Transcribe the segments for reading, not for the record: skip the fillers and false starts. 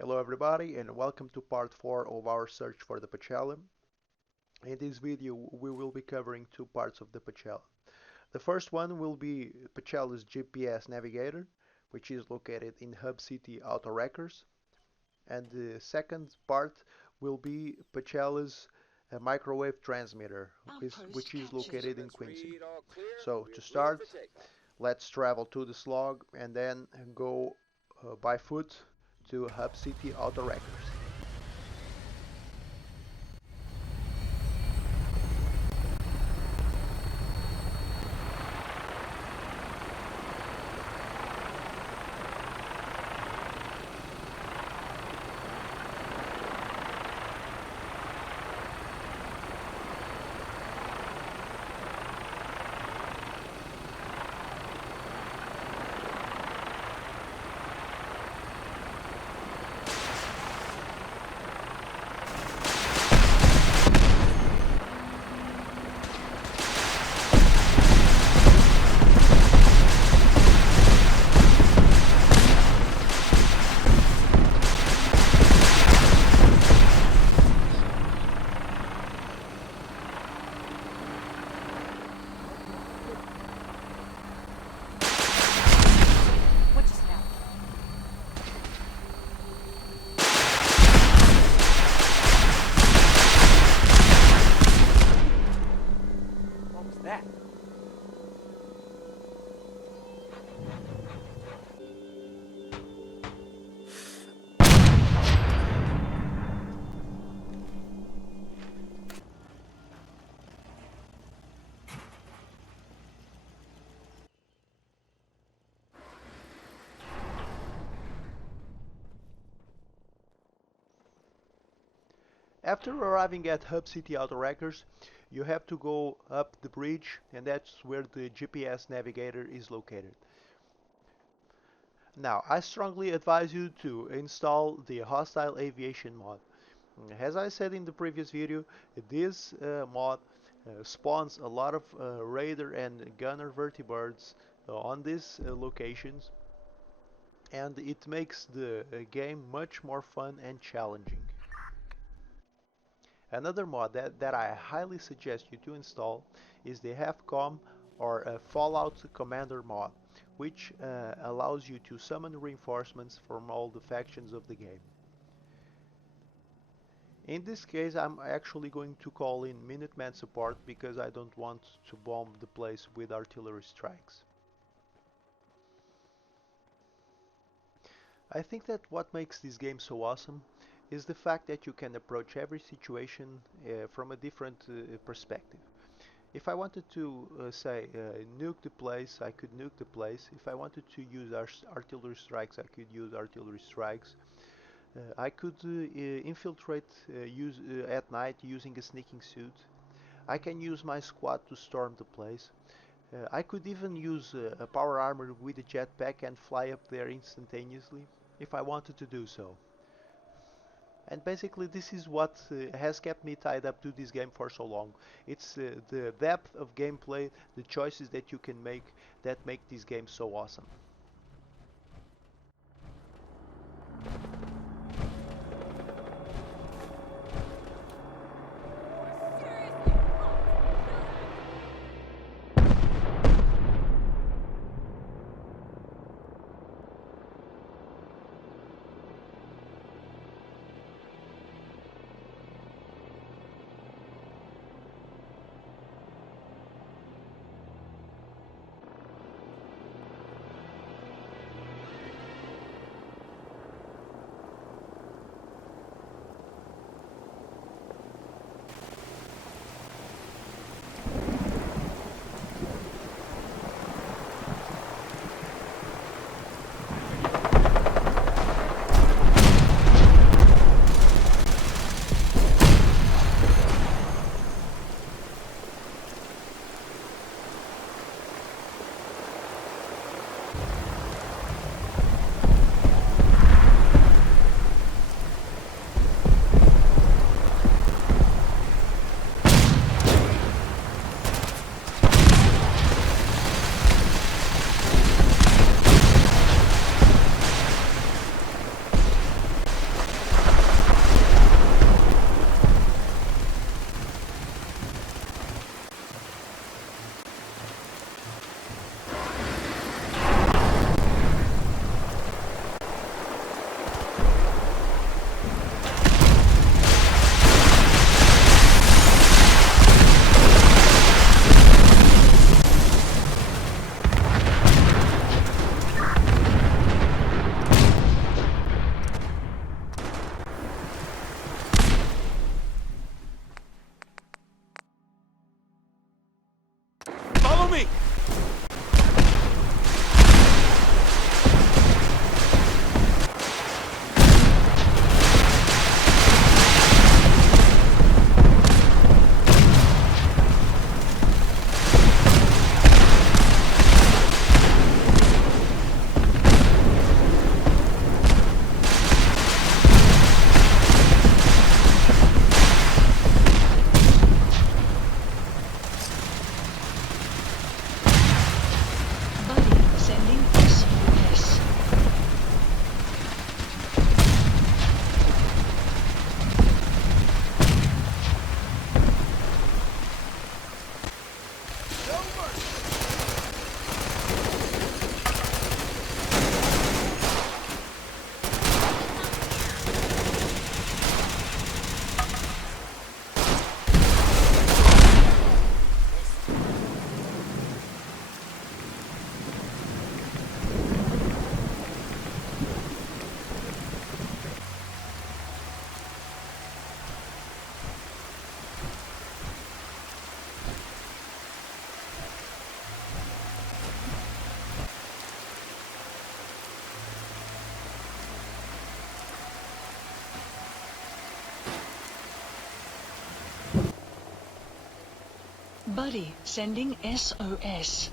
Hello everybody and welcome to part 4 of our search for the Pchela. In this video we will be covering two parts of the Pchela. The first one will be Pchela's GPS navigator, which is located in Hub City Auto Wreckers, and the second part will be Pchela's microwave transmitter, which is located in Quincy. So to start, let's travel to the slog and then go by foot to Hub City Auto Wreckers. What just happened? What was that? After arriving at Hub City Auto Wreckers, you have to go up the bridge, and that's where the GPS navigator is located. Now, I strongly advise you to install the Hostile Aviation mod. As I said in the previous video, this mod spawns a lot of Raider and Gunner Vertibirds on these locations, and it makes the game much more fun and challenging. Another mod that I highly suggest you to install is the HFCOM or Fallout Commander mod, which allows you to summon reinforcements from all the factions of the game. In this case, I'm actually going to call in Minuteman support because I don't want to bomb the place with artillery strikes. I think that what makes this game so awesome is the fact that you can approach every situation from a different perspective. If I wanted to say nuke the place, I could nuke the place. If I wanted to use artillery strikes, I could use artillery strikes. I could infiltrate at night using a sneaking suit. I can use my squad to storm the place. I could even use a power armor with a jetpack and fly up there instantaneously if I wanted to do so. And basically this is what has kept me tied up to this game for so long. It's the depth of gameplay, the choices that you can make that make this game so awesome. Buddy, sending SOS.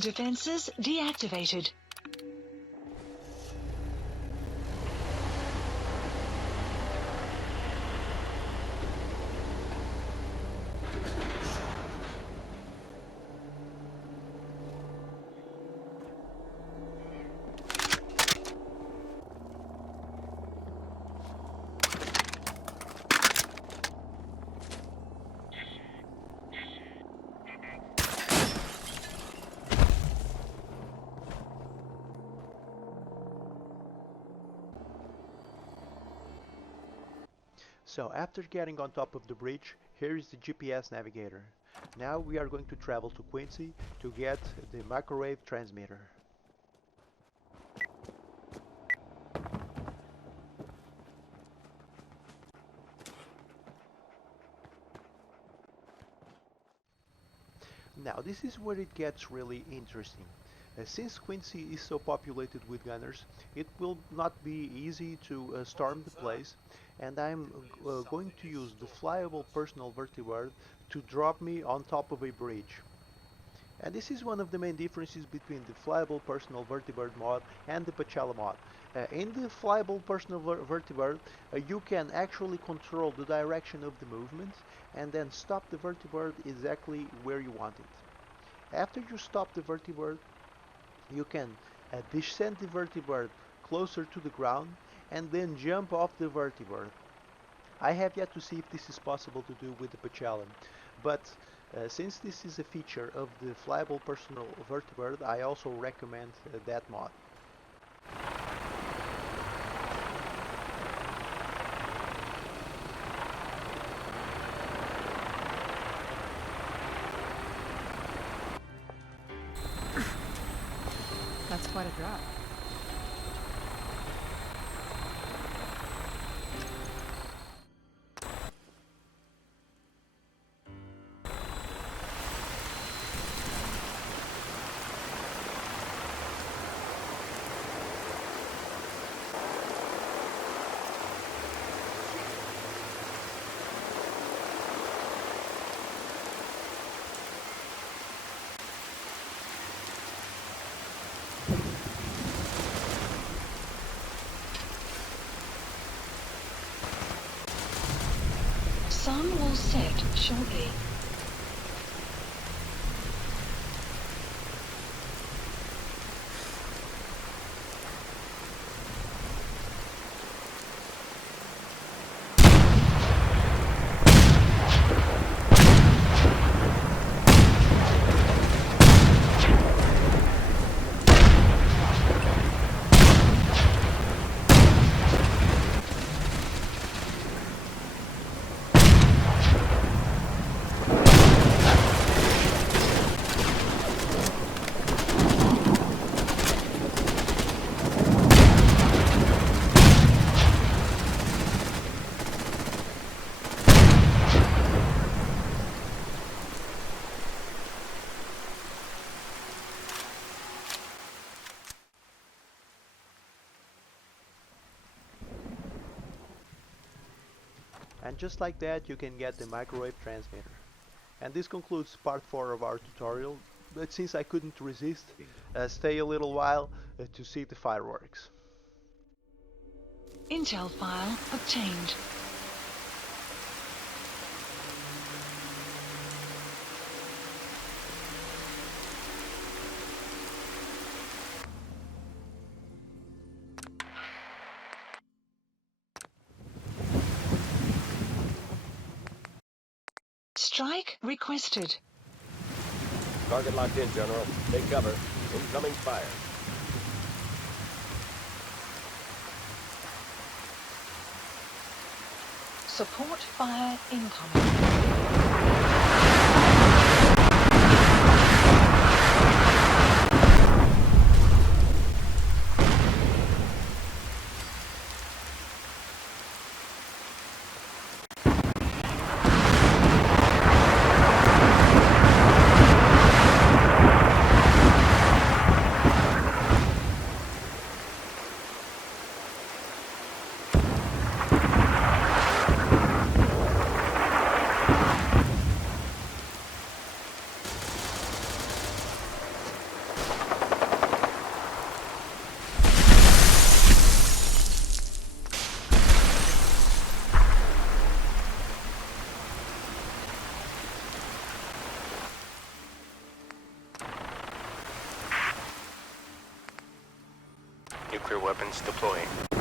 Defenses deactivated. So after getting on top of the bridge, here is the GPS navigator. Now we are going to travel to Quincy to get the microwave transmitter. Now this is where it gets really interesting. Since Quincy is so populated with gunners, it will not be easy to storm the place, and I'm going to use the flyable personal vertibird to drop me on top of a bridge. And this is one of the main differences between the flyable personal vertibird mod and the Pchela mod. In the flyable personal vertibird, you can actually control the direction of the movement and then stop the vertibird exactly where you want it. After you stop the vertibird, you can descend the vertibird closer to the ground and then jump off the vertibird. I have yet to see if this is possible to do with the Pchela, but since this is a feature of the flyable personal vertibird, I also recommend that mod. That's quite a drop. Sun will set shortly. And just like that, you can get the microwave transmitter. And this concludes part 4 of our tutorial, but since I couldn't resist, stay a little while to see the fireworks. Intel file obtained. Strike requested. Target locked in, General. Take cover. Incoming fire. Support fire incoming. Nuclear weapons deploying.